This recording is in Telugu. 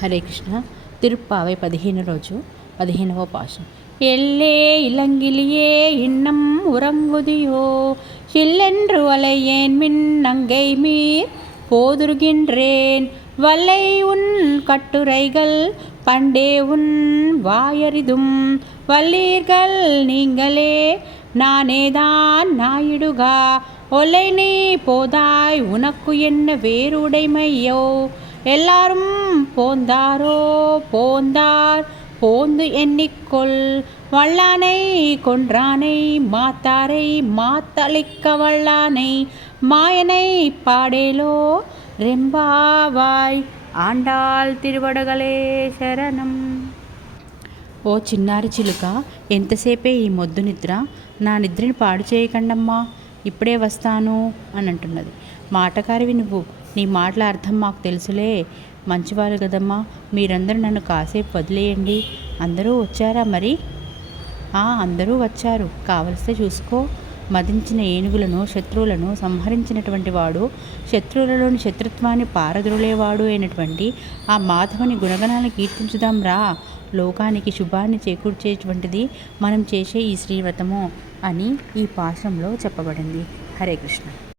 హరే కృష్ణ తిరుప్పావై పదిహేను రోజు పదిహేనవ పాశం ఎల్లే ఇలంగిలియే இன்னம் உறங்குதியோ சில்லென்று வலையேன் மின் நங்கை மீர் போதுருகின்றேன் வல்லை உன் கட்டுரைகள் பண்டே உன் வாயறிதும் வல்லீர்கள் நீங்களே நானேதான் நாயிடுகா ஒல்லை நீ போதாய் உனக்கு என்ன வேறுடைமையோ எல்லாரும் போந்தாரோ போந்தார் போந்து எண்ணிக்கொள் வல்லானை கொன்றானை மாத்தாரை மாத்தளிக்க வல்லானை மாயனை பாடேலோ రెంబావాయ్ ఆండాల్ తిరువడగలే శరణం ఓ చిన్నారి చిలుక ఎంతసేపే ఈ మొద్దు నిద్ర నా నిద్రని పాడు చేయకండమ్మా ఇప్పుడే వస్తాను అని అంటున్నది. మాటకారివి నువ్వు నీ మాటల అర్థం మాకు తెలుసులే. మంచివారు కదమ్మా మీరందరూ నన్ను కాసేపు వదిలేయండి. అందరూ వచ్చారా మరి? ఆ అందరూ వచ్చారు. కావలిస్తే చూసుకో. మదించిన ఏనుగులను శత్రువులను సంహరించినటువంటి వాడు శత్రువులలోని శత్రుత్వాన్ని పారద్రోలేవాడు అయినటువంటి ఆ మాధవుని గుణగణాలను కీర్తించుదాం రా. లోకానికి శుభాన్ని చేకూర్చేటువంటిది మనం చేసే ఈ శ్రీవ్రతము అని ఈ పాశంలో చెప్పబడింది. హరే కృష్ణ.